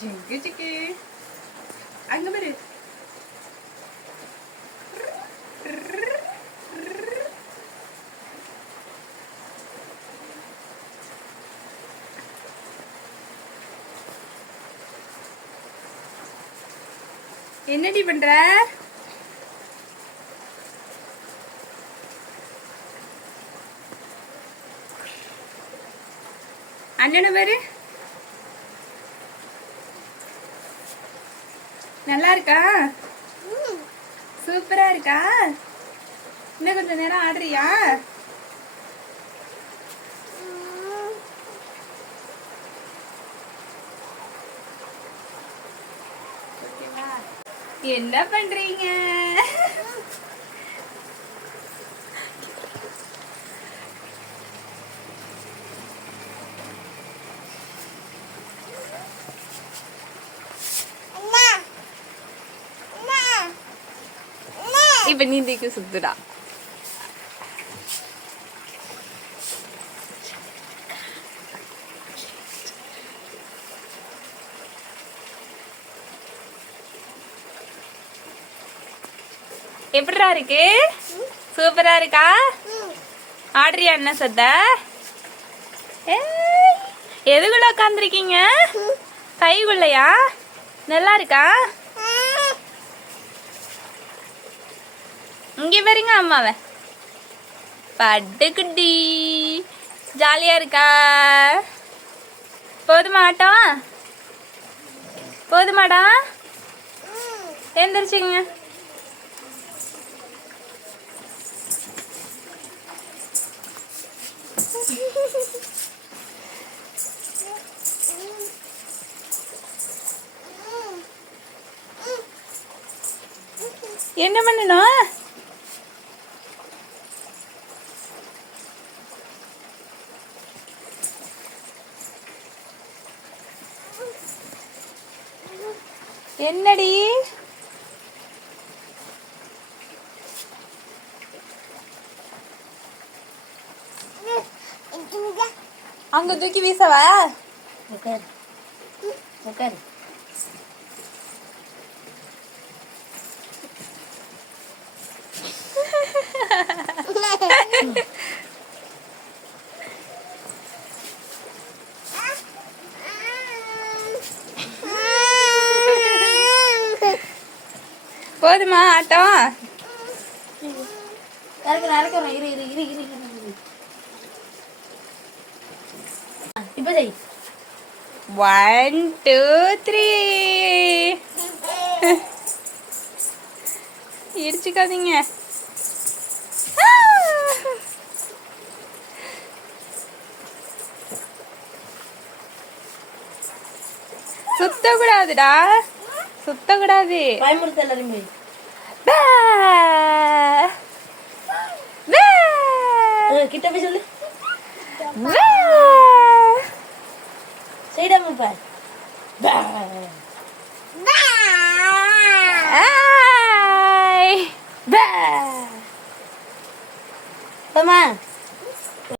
ஜிங்கு ஜிக்கு அங்க பாரு என்னடி பண்ற? அண்ணனை பாரு? நல்லா இருக்கா சூப்பரா இருக்கா இன்னும் கொஞ்ச நேரம் ஆடுறியா? என்ன பண்றீங்க? இப்ப நீந்திக்கு சுத்துடா. எப்படிடா இருக்கு? சூப்பரா இருக்கா? ஆடுறியா என்ன சத்த? எதுக்குள்ள உட்காந்துருக்கீங்க கைக்குள்ளையா? நல்லா இருக்கா? இங்கே வரீங்க அம்மாவை. பட்டுக்குட்டி ஜாலியா இருக்கா? போதுமா ஆட்டம் போதுமாடா? எந்திரிச்சிங்க. என்ன பண்ணணும் என்னடி? அங்க தூக்கி வீசவா? உட்காரு உட்காரு இப்போ செய். ஒன் டூ த்ரீ இடிச்சுக்காதீங்க! சுத்தக்கூடாதுடா. சுத்தக்கூடாது. பயமுறுத்த எல்லாரும் கிட்ட போய் சொல்லு. பே! செய்டாம பார்.